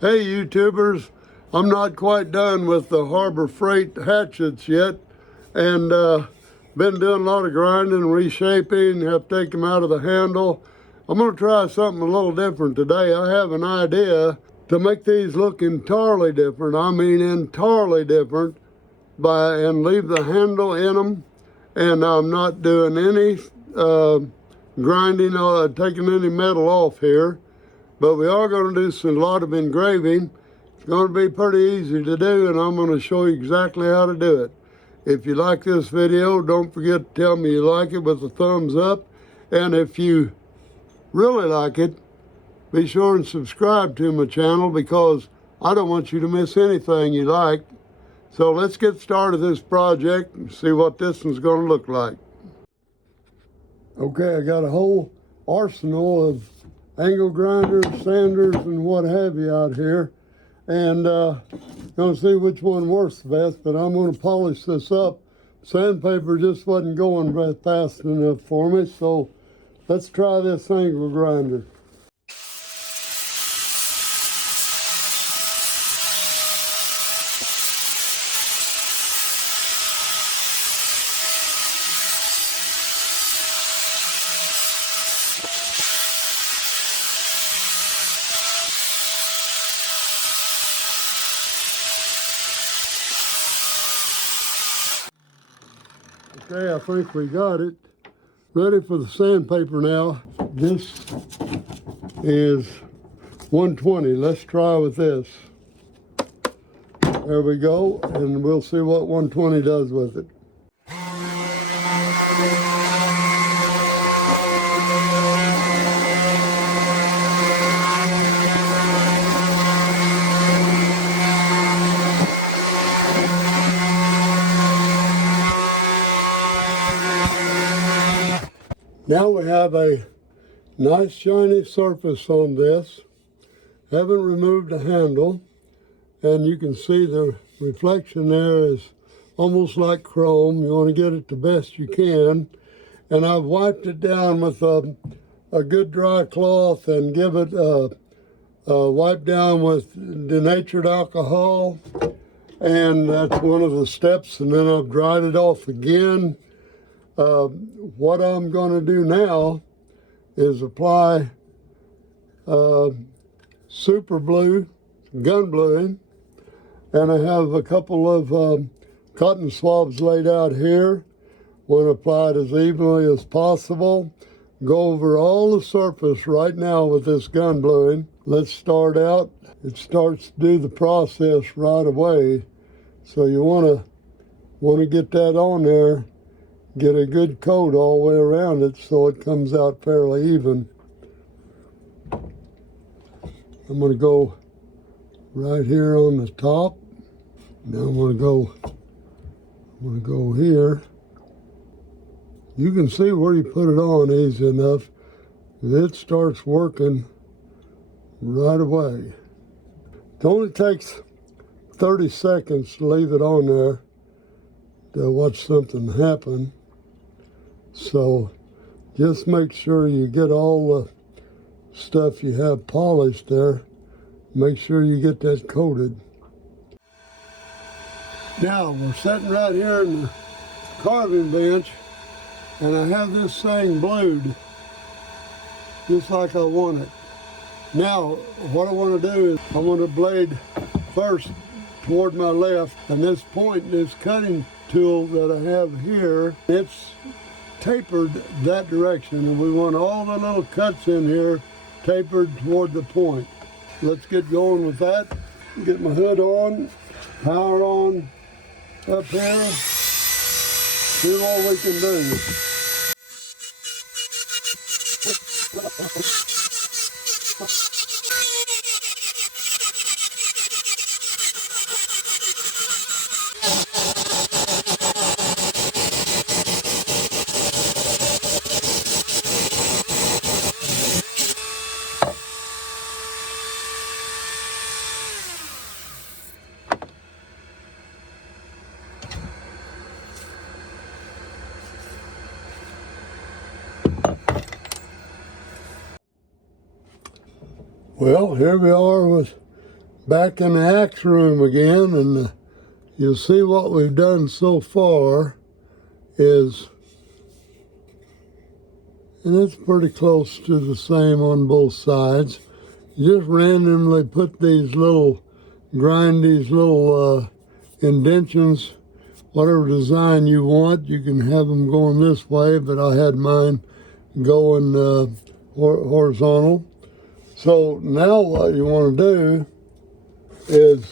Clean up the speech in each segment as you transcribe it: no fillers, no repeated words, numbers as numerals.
Hey YouTubers, I'm not quite done with the Harbor Freight hatchets yet, and been doing a lot of grinding, reshaping, have to take them out of the handle. I'm going to try something a little different today. I have an idea to make these look entirely different. I mean entirely different, and leave the handle in them, and I'm not doing any grinding or taking any metal off here. But we are going to do a lot of engraving. It's going to be pretty easy to do, and I'm going to show you exactly how to do it. If you like this video, don't forget to tell me you like it with a thumbs up. And if you really like it, be sure and subscribe to my channel, because I don't want you to miss anything you like. So let's get started this project and see what this one's going to look like. Okay, I got a whole arsenal of angle grinders, sanders, and what have you out here, and gonna see which one works the best. But I'm gonna polish this up. Sandpaper just wasn't going very fast enough for me, so let's try this angle grinder. Okay, I think we got it. Ready for the sandpaper now. This is 120. Let's try with this. There we go, and we'll see what 120 does with it. Now we have a nice shiny surface on this. Haven't removed the handle, and you can see the reflection there is almost like chrome. You want to get it the best you can. And I've wiped it down with a good dry cloth and give it a wipe down with denatured alcohol. And that's one of the steps. And then I've dried it off again. What I'm going to do now is apply super blue, gun bluing, and I have a couple of cotton swabs laid out here. Want to apply it as evenly as possible. Go over all the surface right now with this gun bluing. Let's start out. It starts to do the process right away, so you want to get that on there. Get a good coat all the way around it so it comes out fairly even. I'm going to go right here on the top. Now I'm going to go here. You can see where you put it on easy enough. It starts working right away. It only takes 30 seconds to leave it on there to watch something happen. So just make sure you get all the stuff you have polished there. Make sure you get that coated. Now we're sitting right here in the carving bench, and I have this thing blued just like I want it. Now what I want to do is I want to blade first toward my left, and this point, this cutting tool that I have here, it's tapered that direction, and we want all the little cuts in here tapered toward the point. Let's get going with that. Get my hood on, power on up here, see what we can do. Well, here we are with back in the axe room again, and you'll see what we've done so far is, and it's pretty close to the same on both sides. You just randomly put these little, grind these little indentions, whatever design you want. You can have them going this way, but I had mine going horizontal. So now what you want to do is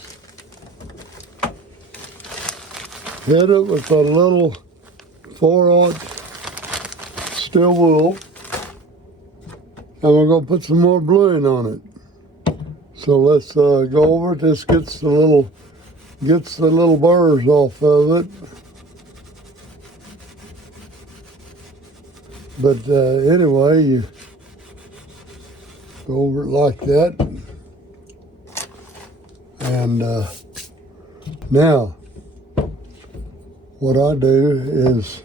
hit it with a little 4/0 steel wool, and we're going to put some more bluing on it. So let's go over it. This gets the little burrs off of it. But anyway, you go over it like that. And now, what I do is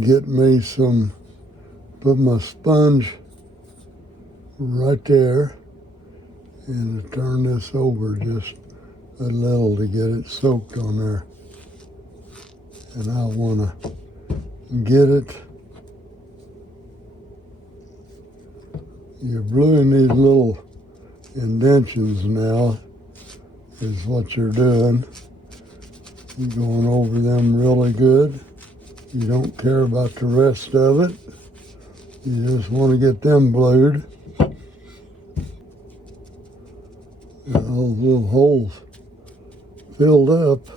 get me some, put my sponge right there, and turn this over just a little to get it soaked on there. And I want to get it. You're bluing these little indentions now is what you're doing. You're going over them really good. You don't care about the rest of it. You just want to get them blued. And all those little holes filled up,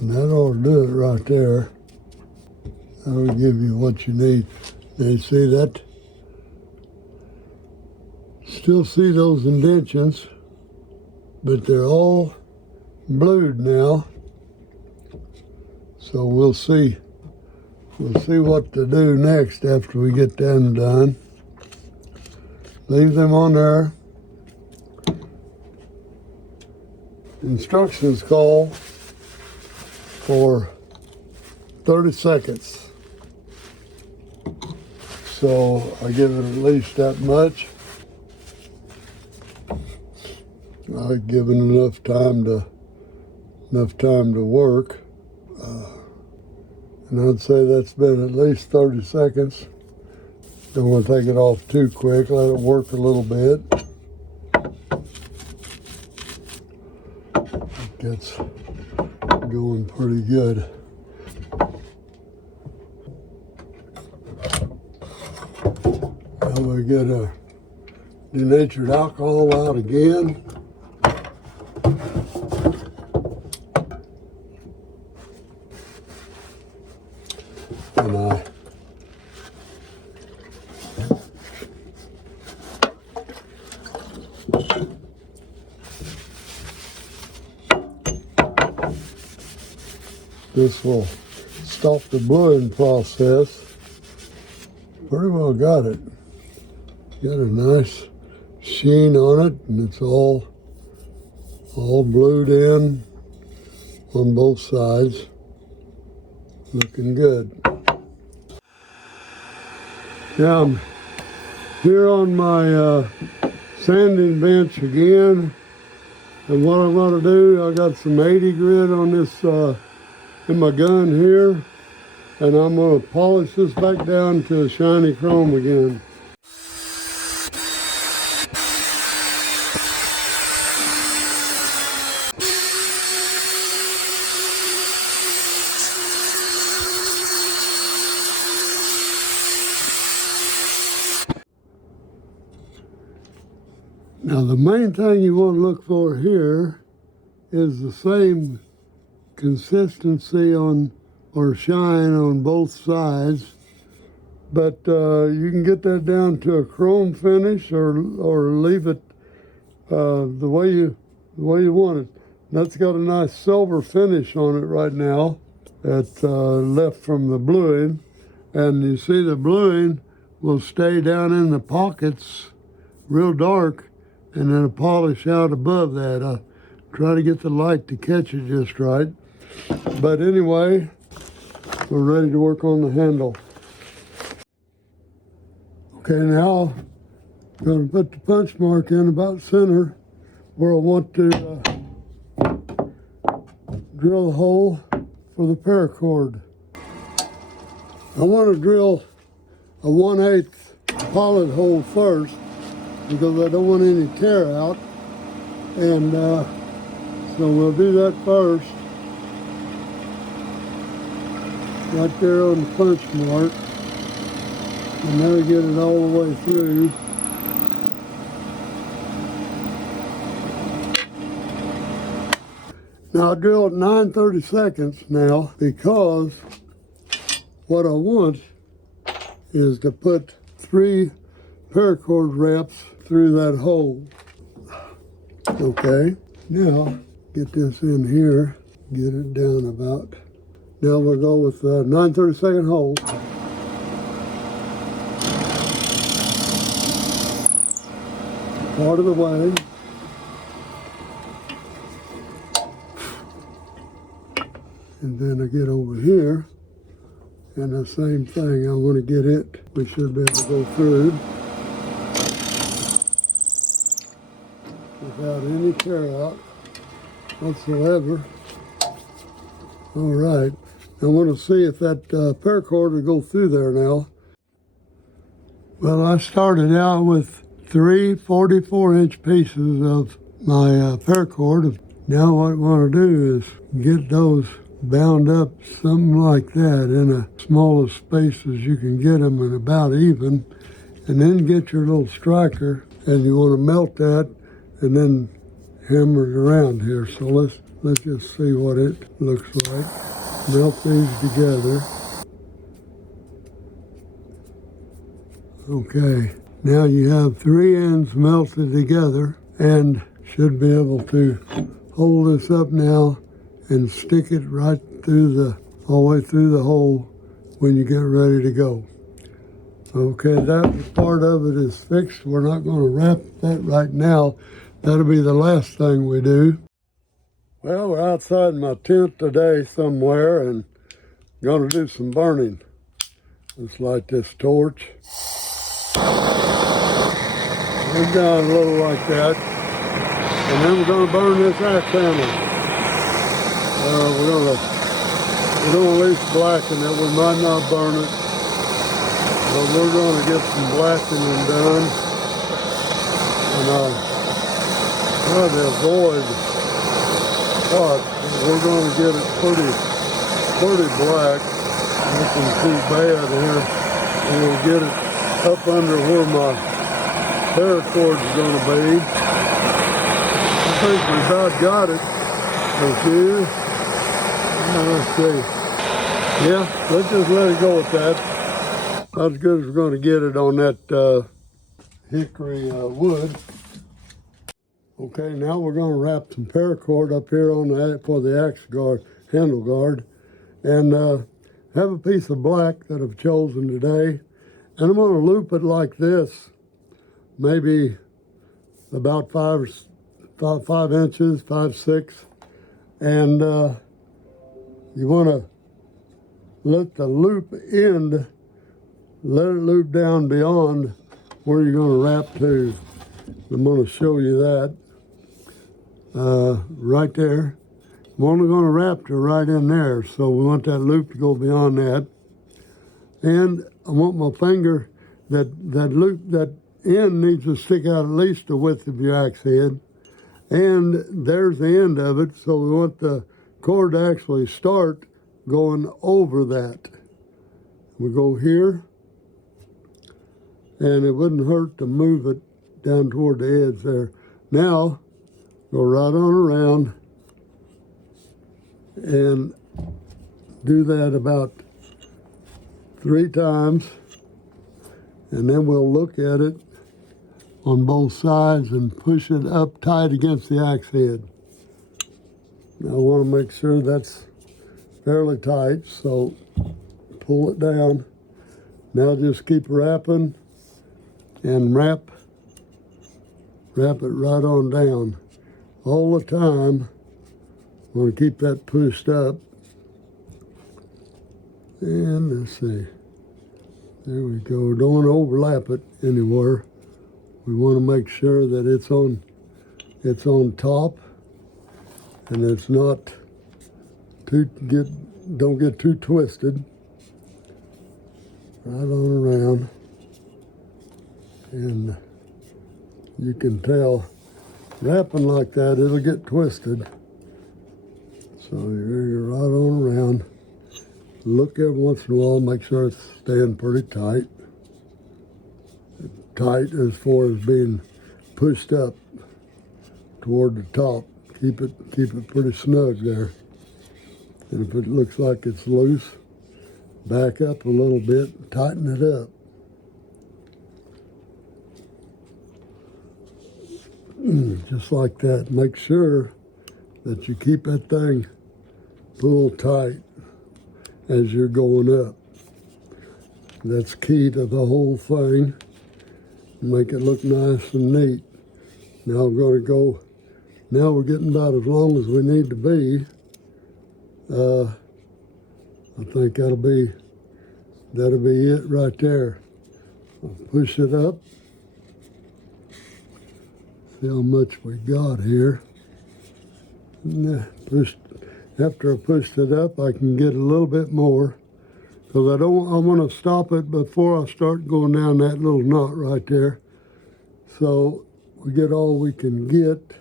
and that ought to do it right there. That'll give you what you need. Now you see that? Still see those indentions, but they're all blued now. So we'll see what to do next after we get them done. Leave them on there. Instructions call for 30 seconds. So I give it at least that much. I've given enough time to work. And I'd say that's been at least 30 seconds. Don't want to take it off too quick. Let it work a little bit. It gets going pretty good. Now we get a denatured alcohol out again. And this will stop the bluing process. Pretty well got it. Got a nice sheen on it, and it's all blued in on both sides. Looking good. Now I'm here on my sanding bench again, and what I'm going to do, I got some 80 grit on this in my gun here, and I'm going to polish this back down to a shiny chrome again. Now the main thing you want to look for here is the same consistency on or shine on both sides, but you can get that down to a chrome finish or leave it the way you want it. That's got a nice silver finish on it right now. That's left from the bluing, and you see the bluing will stay down in the pockets real dark, and then a polish out above that. I try to get the light to catch it just right. But anyway, we're ready to work on the handle. Okay, now I'm going to put the punch mark in about center where I want to drill a hole for the paracord. I want to drill a 1/8 pilot hole first because I don't want any tear out, and so we'll do that first. Right there on the punch mark, and now we get it all the way through. Now I drilled 9/32 now because what I want is to put 3 paracord wraps through that hole. Okay, now get this in here, get it down about. Now we'll go with 9/32 hole. Part of the way. And then I get over here, and the same thing, I want to get it. We should be able to go through without any tear out whatsoever. All right, I want to see if that paracord will go through there now. Well, I started out with 3 44-inch pieces of my paracord. Now what I want to do is get those bound up something like that in a smallest spaces you can get them and about even, and then get your little striker, and you want to melt that and then hammer it around here. So let's just see what it looks like. Melt these together. Okay, now you have 3 ends melted together and should be able to hold this up now and stick it right through all the way through the hole when you get ready to go. Okay, that part of it is fixed. We're not going to wrap that right now. That'll be the last thing we do. Well, we're outside my tent today somewhere and going to do some burning. Let's light this torch. We're down a little like that. And then we're going to burn this axe handle. We don't at least blacken it. We might not burn it, but we're going to get some blackening done. And try to avoid hot. We're going to get it pretty black. Nothing too bad here. And we'll get it up under where my paracord is going to be. I think we about got it. Thank you. Let's see. Yeah, let's just let it go with that. Not as good as we're going to get it on that hickory wood. Okay, now we're going to wrap some paracord up here on for the axe guard, handle guard, and have a piece of black that I've chosen today, and I'm going to loop it like this, maybe about 5 inches, 5, 6, and you want to let the loop end, let it loop down beyond where you're going to wrap to. I'm going to show you that right there. I'm only going to wrap to right in there, so we want that loop to go beyond that. And I want my finger, that end needs to stick out at least the width of your axe head. And there's the end of it, so we want the cord to actually start going over that. We go here, and it wouldn't hurt to move it down toward the edge there. Now, go right on around and do that about 3 times, and then we'll look at it on both sides and push it up tight against the axe head. Now I want to make sure that's fairly tight, so pull it down. Now just keep wrapping and wrap it right on down. All the time, I want to keep that pushed up. And let's see, there we go. Don't want to overlap it anywhere. We want to make sure that it's it's on top, and it's not don't get too twisted. Right on around, and you can tell wrapping like that, it'll get twisted. So you're right on around. Look every once in a while, make sure it's staying pretty tight. Tight as far as being pushed up toward the top. Keep it pretty snug there. And if it looks like it's loose, back up a little bit, tighten it up. Just like that. Make sure that you keep that thing pulled tight as you're going up. That's key to the whole thing. Make it look nice and neat. Now I'm going to go, now we're getting about as long as we need to be. I think that'll be it right there. I'll push it up. See how much we got here. After I pushed it up, I can get a little bit more, because I want to stop it before I start going down that little knot right there. So we get all we can get,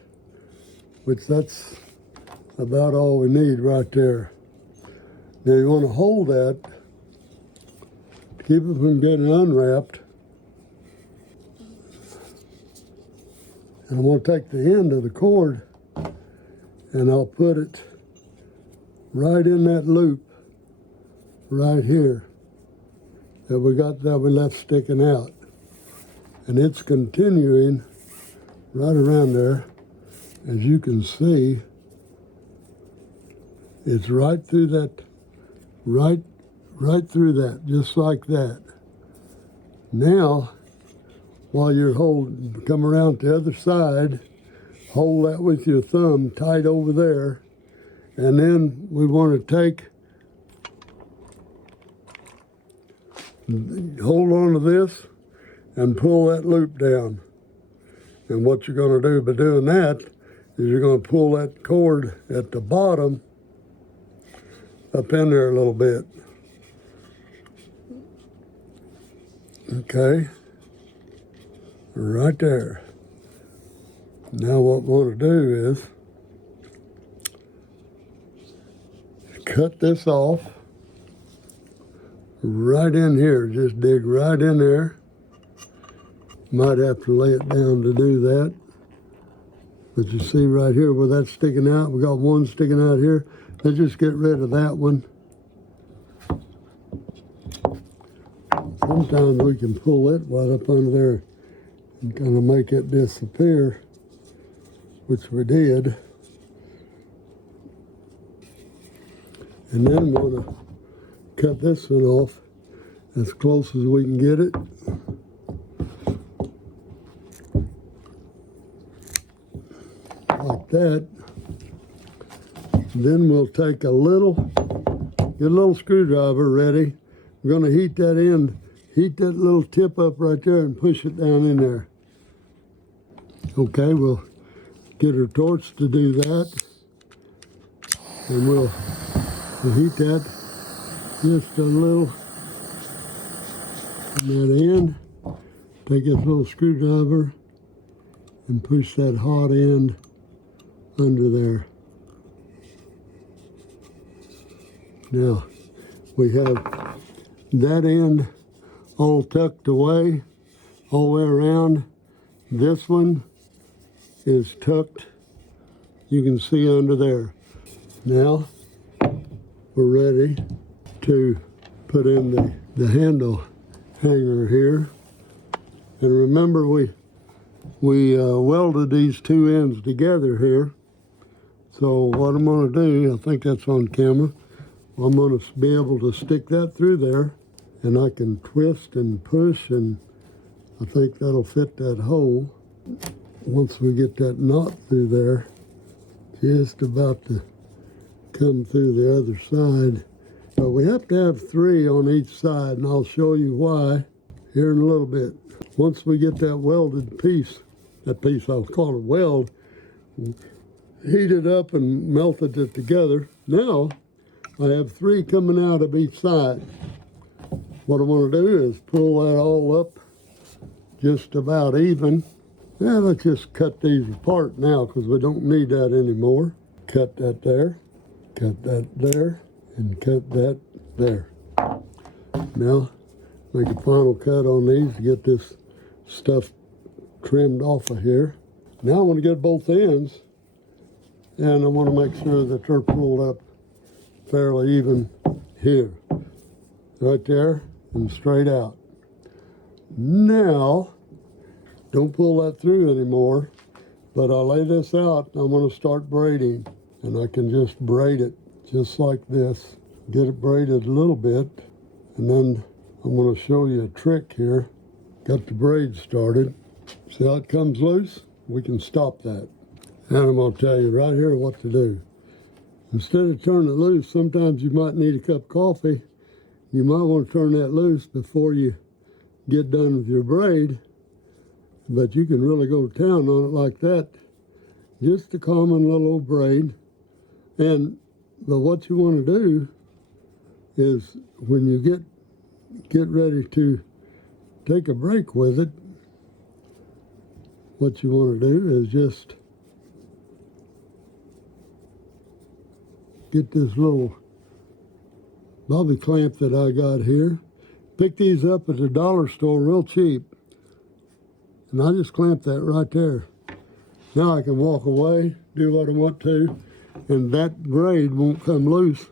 which that's about all we need right there. Now you want to hold that, keep it from getting unwrapped. And I'm going to take the end of the cord and I'll put it right in that loop right here that we left sticking out. And it's continuing right around there. As you can see, it's right through that, right through that, just like that. Now, while you're come around the other side, hold that with your thumb tight over there, and then we want to hold on to this and pull that loop down. And what you're going to do by doing that is you're going to pull that cord at the bottom up in there a little bit. Okay. Right there. Now what we want to do is cut this off right in here. Just dig right in there. Might have to lay it down to do that. But you see right here where that's sticking out, we got one sticking out here. Let's just get rid of that one. Sometimes we can pull it right up under there and kind of make it disappear, which we did. And then we're going to cut this one off as close as we can get it. Like that. Then we'll take get a little screwdriver ready. We're going to heat that little tip up right there and push it down in there. Okay, we'll get our torch to do that. And we'll heat that just a little from that end. Take this little screwdriver and push that hot end under there. Now, we have that end all tucked away, all the way around. This one is tucked, you can see under there. Now, we're ready to put in the handle hanger here. And remember, we welded these two ends together here. So what I'm going to do, I think that's on camera, I'm going to be able to stick that through there, and I can twist and push, and I think that'll fit that hole. Once we get that knot through there, just about to come through the other side. But we have to have 3 on each side, and I'll show you why here in a little bit. Once we get that welded piece, I'll call it weld, heated up and melted it together. Now I have 3 coming out of each side. What I want to do is pull that all up just about even. Now let's just cut these apart now because we don't need that anymore. Cut that there, cut that there, and cut that there. Now make a final cut on these to get this stuff trimmed off of here. Now I want to get both ends, and I want to make sure that they're pulled up fairly even here. Right there and straight out. Now, don't pull that through anymore, but I lay this out, I'm going to start braiding, and I can just braid it just like this. Get it braided a little bit, and then I'm going to show you a trick here. Got the braid started. See how it comes loose? We can stop that. And I'm going to tell you right here what to do. Instead of turning it loose, sometimes you might need a cup of coffee. You might want to turn that loose before you get done with your braid, but you can really go to town on it like that. Just a common little old braid. But what you want to do is when you get ready to take a break with it, what you want to do is just get this little bobby clamp that I got here. Pick these up at the dollar store real cheap. And I just clamp that right there. Now I can walk away, do what I want to, and that braid won't come loose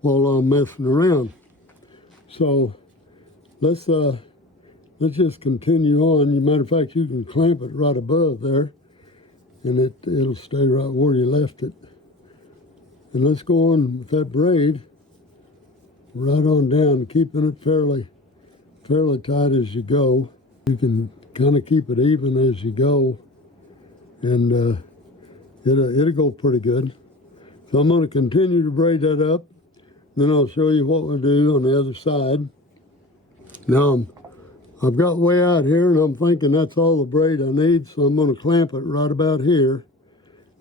while I'm messing around. So let's just continue on. As a matter of fact, you can clamp it right above there, and it'll stay right where you left it. And let's go on with that braid right on down, keeping it fairly tight as you go. You can kind of keep it even as you go, and it'll go pretty good. So I'm going to continue to braid that up, then I'll show you what we'll do on the other side. Now I've got way out here, and I'm thinking that's all the braid I need, so I'm going to clamp it right about here,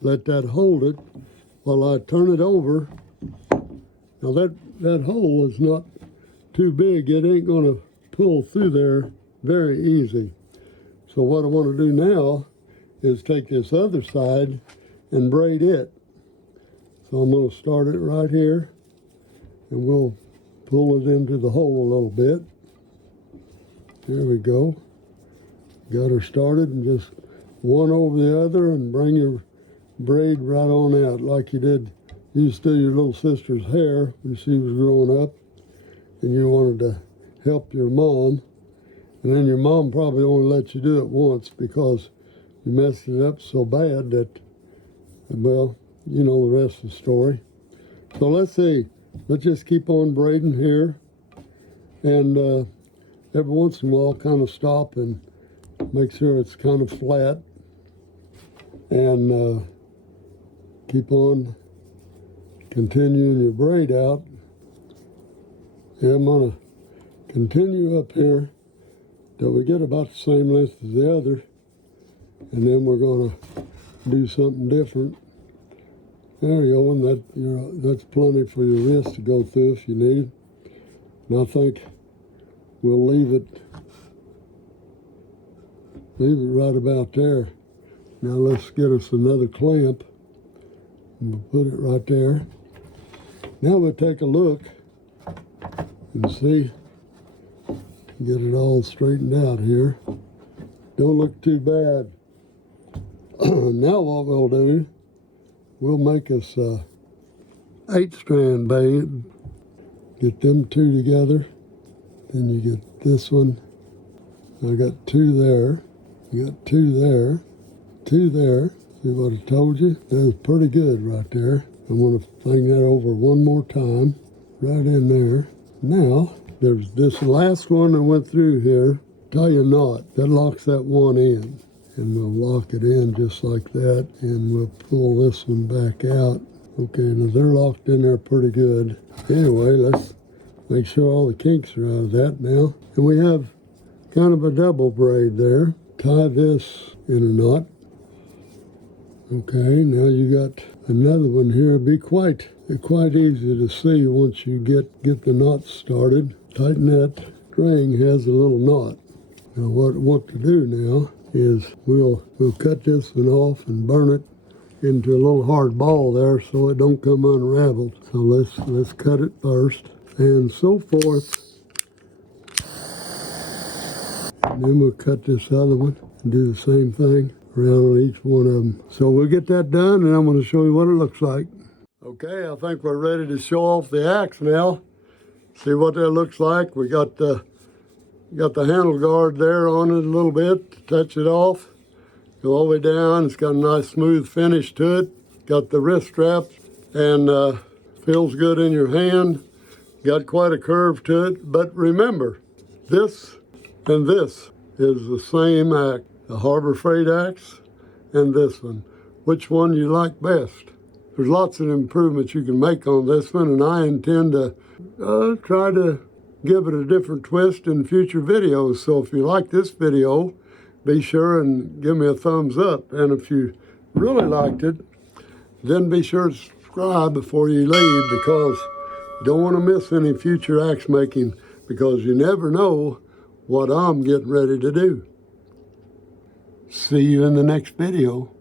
let that hold it while I turn it over. Now that hole is not too big. It ain't going to pull through there very easy. So what I want to do now is take this other side and braid it. So I'm going to start it right here, and we'll pull it into the hole a little bit. There we go. Got her started, and just one over the other, and bring your braid right on out like you used to your little sister's hair when she was growing up, and you wanted to help your mom, and then your mom probably only let you do it once because you messed it up so bad that, well, you know the rest of the story. So let's see. Let's just keep on braiding here, and every once in a while kind of stop and make sure it's kind of flat, and keep on continuing your braid out. And I'm going to continue up here till we get about the same length as the other, and then we're going to do something different. There you go, and that's plenty for your wrist to go through if you need it. And I think we'll leave it right about there. Now let's get us another clamp, and we'll put it right there. Now we'll take a look and see, get it all straightened out here. Don't look too bad. Now what we'll do, we'll make us a 8-strand braid. Get them 2 together. Then you get this one. I got 2 there. You got 2 there. 2 there. See what I told you? That was pretty good right there. I'm going to fling that over one more time. Right in there. Now, there's this last one that went through here. Tie a knot. That locks that one in. And we'll lock it in just like that. And we'll pull this one back out. Okay, now they're locked in there pretty good. Anyway, let's make sure all the kinks are out of that now. And we have kind of a double braid there. Tie this in a knot. Okay, now you got another one here. It'll be quite easy to see once you get the knot started. Tighten that string has a little knot. Now what I want to do now is we'll cut this one off and burn it into a little hard ball there so it don't come unraveled. So let's cut it first and so forth. And then we'll cut this other one and do the same thing around on each one of them. So we'll get that done and I'm going to show you what it looks like. Okay, I think we're ready to show off the axe now. See what that looks like. We got the handle guard there on it a little bit to touch it off. Go all the way down. It's got a nice smooth finish to it. Got the wrist strap and feels good in your hand. Got quite a curve to it. But remember, this and this is the same axe. The Harbor Freight axe and this one. Which one you like best? There's lots of improvements you can make on this one, and I intend to try to give it a different twist in future videos. So if you like this video, be sure and give me a thumbs up. And if you really liked it, then be sure to subscribe before you leave, because you don't want to miss any future axe making, because you never know what I'm getting ready to do. See you in the next video.